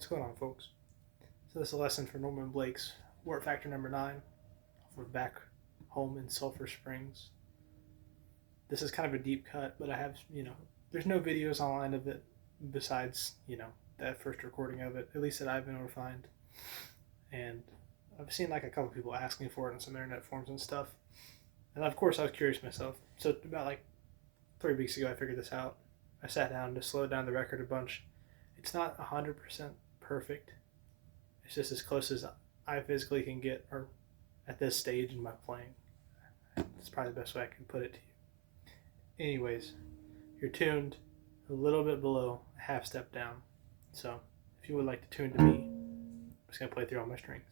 What's going on, folks? So this is a lesson for Norman Blake's Wart Factor number 9 off Back Home in Sulphur Springs. This is kind of a deep cut, but I have, there's no videos online of it besides, that first recording of it, at least that I've been able to find. And I've seen like a couple people asking for it on some internet forums and stuff. And of course I was curious myself. So about like 3 weeks ago I figured this out. I sat down to slow down the record a bunch. It's not 100% perfect. It's just as close as I physically can get, or at this stage in my playing. That's probably the best way I can put it to you. Anyways, you're tuned a little bit below a half step down. So if you would like to tune to me, I'm just going to play through all my strings.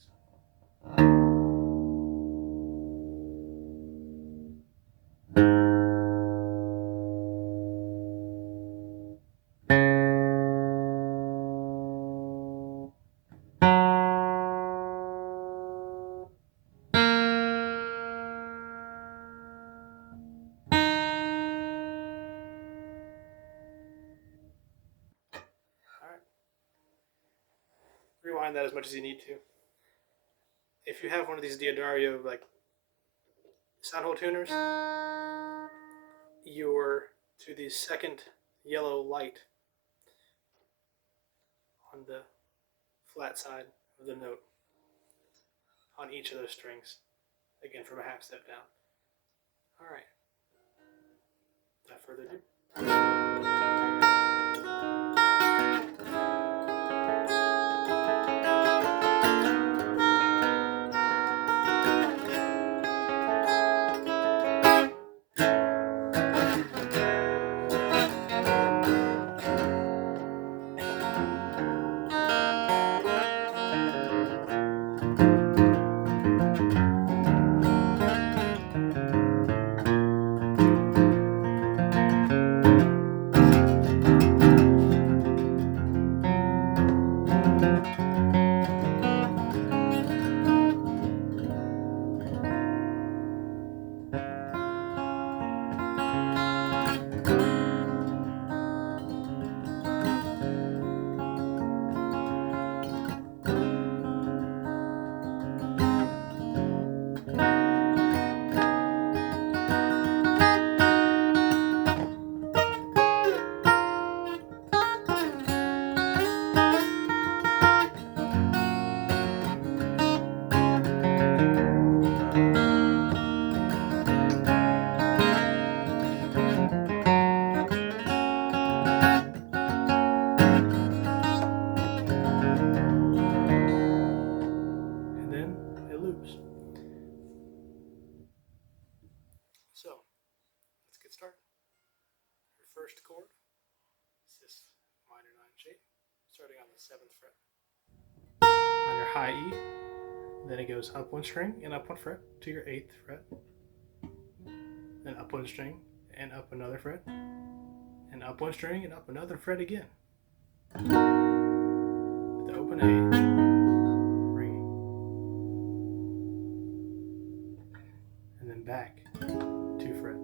Rewind that as much as you need to. If you have one of these Diodario like sound hole tuners, you're to the second yellow light on the flat side of the note on each of those strings, again from a half step down. All right, without further ado. So, let's get started. Your first chord is this minor 9 shape, starting on the 7th fret. On your high E, then it goes up 1 string and up 1 fret to your 8th fret. Then up 1 string and up another fret. And up 1 string and up another fret again. The open A, ringing. And then back 2 frets.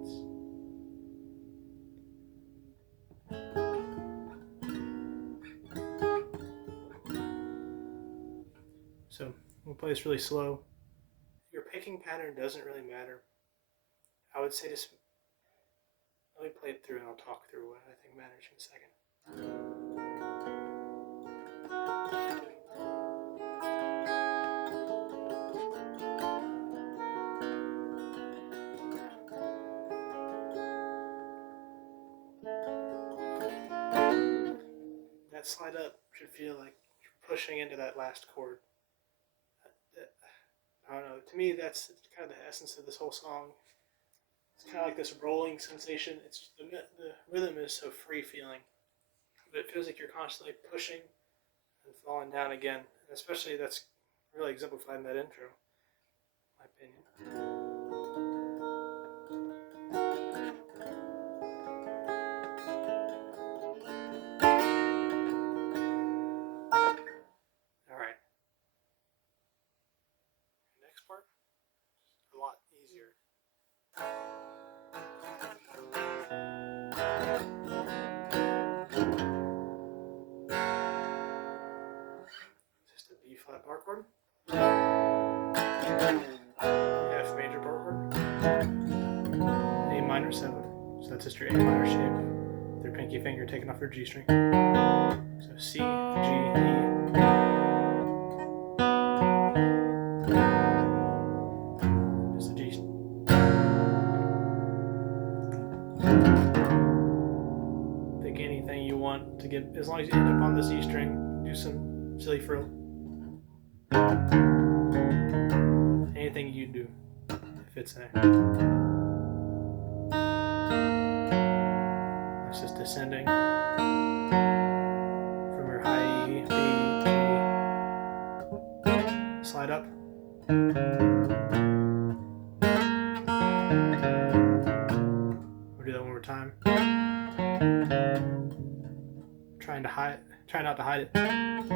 So we'll play this really slow. Your picking pattern doesn't really matter. I would say just let me play it through and I'll talk through what I think matters in a second. That slide up should feel like you're pushing into that last chord. I don't know. To me, that's kind of the essence of this whole song. It's kind of like this rolling sensation. It's the rhythm is so free feeling, but it feels like you're constantly pushing and falling down again. And especially that's really exemplified in that intro, in my opinion. All right. Next part, a lot easier. power chord. F major power chord. A minor 7. So that's just your A minor shape. With your pinky finger taken off your G string. So C, G, E. Just a G. Pick anything you want to get, as long as you end up on this E string, do some silly frill. Anything you do, if it's there. That's just descending from your high E, B, G, slide up. We'll do that one more time. Try not to hide it. And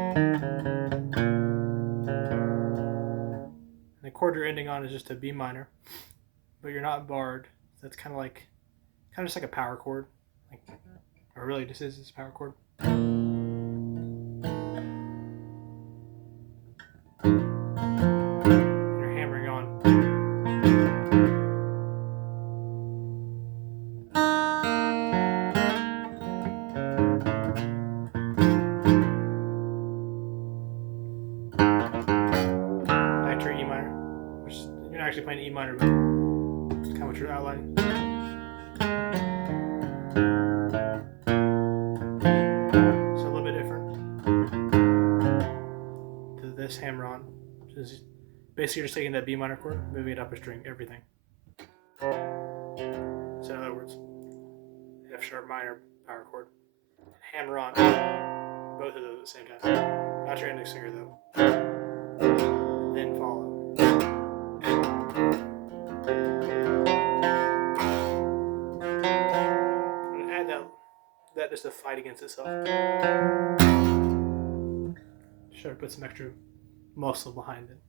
the chord you're ending on is just a B minor, but you're not barred. That's kind of just like a power chord, or really this is a power chord. And you're hammering on. Back to your E minor, which you're not actually playing E minor, but it's kind of what you're outlining. So a little bit different to this hammer on, which is basically you're just taking that B minor chord, moving it up a string, everything. So in other words, F sharp minor power chord, hammer on, both of those at the same time. Not your index finger though. Then follow. And add that just to fight against itself. Sure, put some extra muscle behind it.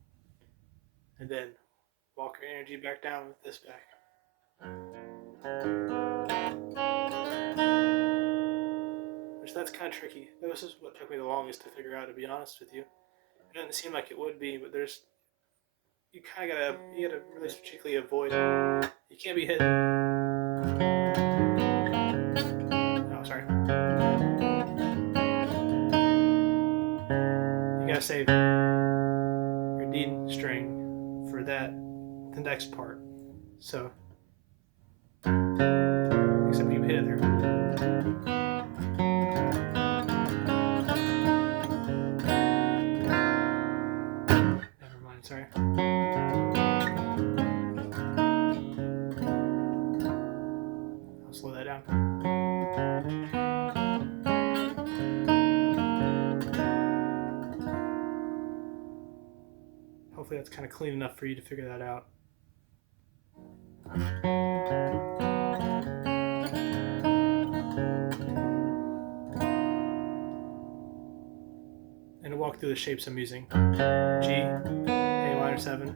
And then walk your energy back down with this back. Which that's kind of tricky. This is what took me the longest to figure out, to be honest with you. It doesn't seem like it would be, but you gotta really strategically avoid. You can't be hit. Oh, sorry. You gotta save your D string for the next part. So, except you hit it there. Never mind, sorry. I'll slow that down. Hopefully that's kind of clean enough for you to figure that out. And to walk through the shapes I'm using. G, A minor 7,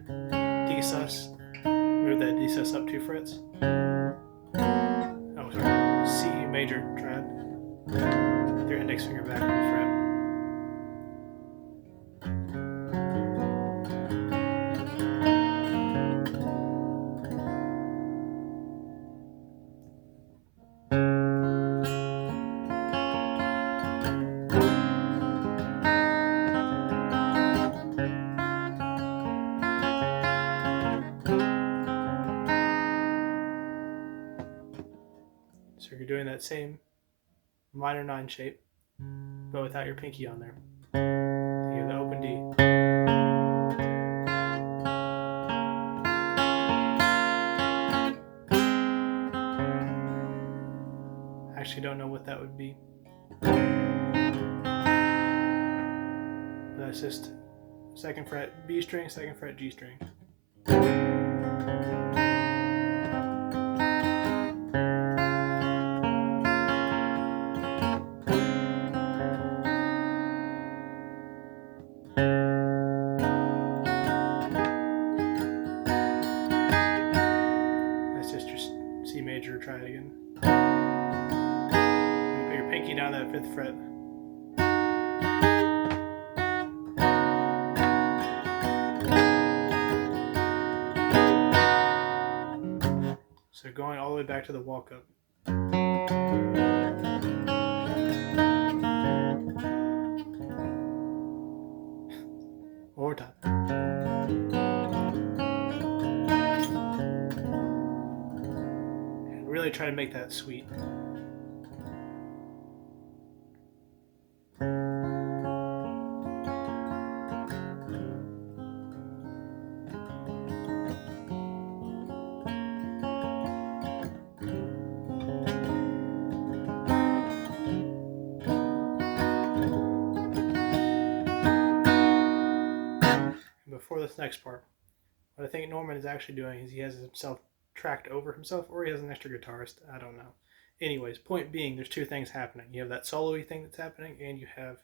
D sus. Move that D sus up 2 frets. Oh, sorry. C major triad. With your index finger back on the fret. So you're doing that same minor 9 shape, but without your pinky on there. You have the open D. I actually don't know what that would be. That's just 2nd fret B string, 2nd fret G string. C major, try it again. You put your pinky down that 5th fret. way back to the walk up. One more time. And really try to make that sweet. Before this next part, what I think Norman is actually doing is he has himself tracked over himself, or he has an extra guitarist. I don't know. Anyways, point being, there's two things happening. You have that solo-y thing that's happening, and you have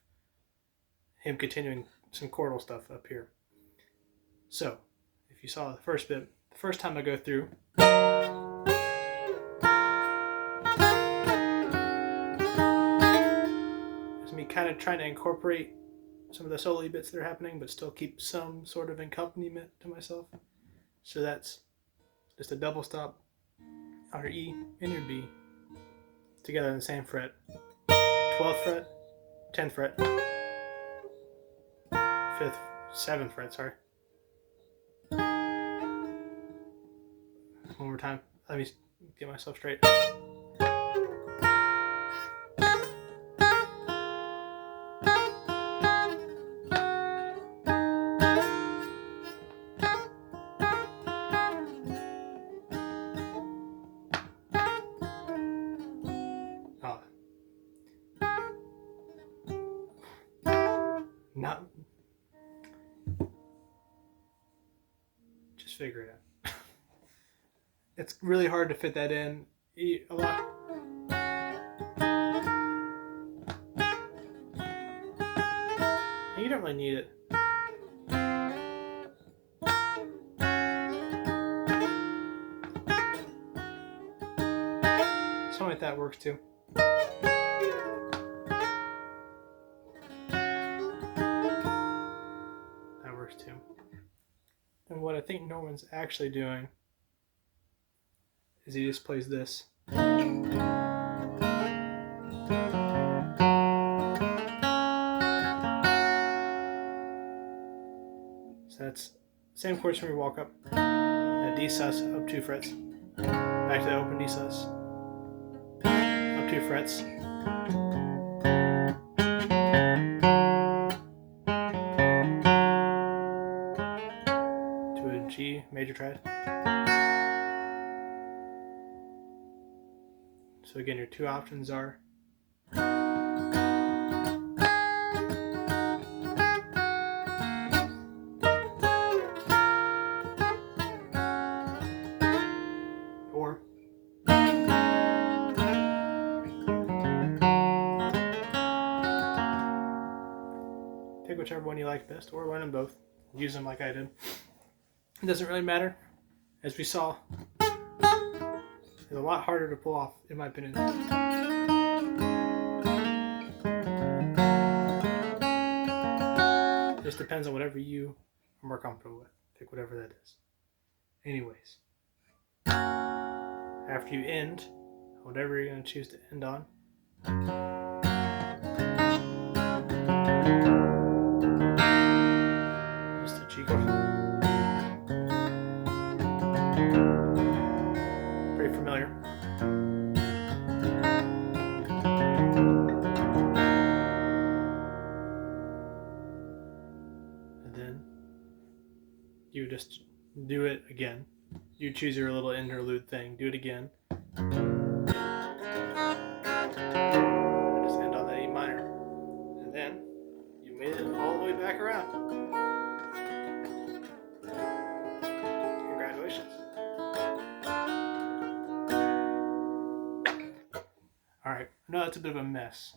him continuing some chordal stuff up here. So, if you saw the first bit, the first time I go through, it's me kind of trying to incorporate some of the solo bits that are happening, but still keep some sort of accompaniment to myself. So that's just a double stop on your E and your B together in the same fret. 12th fret, 10th fret, 5th, 7th fret, sorry. One more time. Let me get myself straight. Not just figure it out. It's really hard to fit that in a lot. You don't really need it. Something like that works too. Too. And what I think Norman's actually doing is he just plays this. So that's same chords when we walk up. A D sus up 2 frets. Back to the open D sus. Up 2 frets. G major triad. So again, your two options are or take whichever one you like best, or learn them both. Use them like I did. It doesn't really matter. As we saw, it's a lot harder to pull off, in my opinion. It just depends on whatever you are more comfortable with. Pick whatever that is. Anyways, after you end, whatever you're going to choose to end on, just a G chord. Pretty familiar. And then you just do it again. You choose your little interlude thing. Do it again. And just end on that E minor. And then you made it all the way back around. Congratulations. Alright, I know that's a bit of a mess.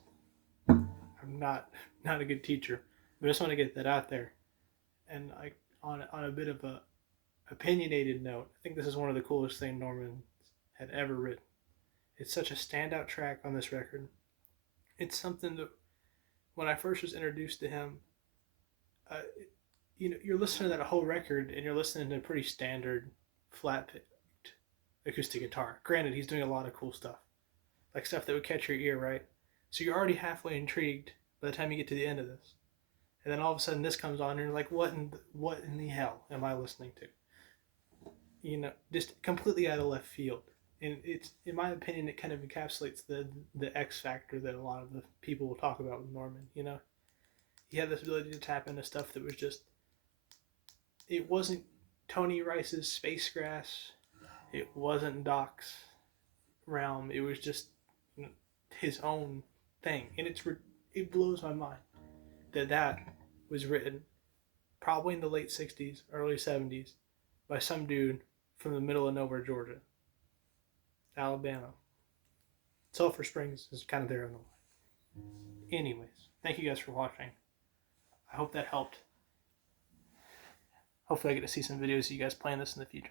I'm not a good teacher, but I just want to get that out there. And on a bit of a opinionated note, I think this is one of the coolest things Norman had ever written. It's such a standout track on this record. It's something that when I first was introduced to him, you're listening to that whole record and you're listening to pretty standard flat picked acoustic guitar. Granted, he's doing a lot of cool stuff, like stuff that would catch your ear, right? So you're already halfway intrigued by the time you get to the end of this, and then all of a sudden this comes on, and you're like, what in the hell am I listening to? You know, just completely out of left field. And it's, in my opinion, it kind of encapsulates the X factor that a lot of the people will talk about with Norman. You know, he had this ability to tap into stuff that was just, it wasn't Tony Rice's Space Grass, it wasn't Doc's realm. It was just, you know, his own thing, and it blows my mind that was written probably in the late '60s, early '70s by some dude from the middle of nowhere, Georgia, Alabama. Sulphur Springs is kind of there on the line. Anyways, thank you guys for watching. I hope that helped. Hopefully I get to see some videos of you guys playing this in the future.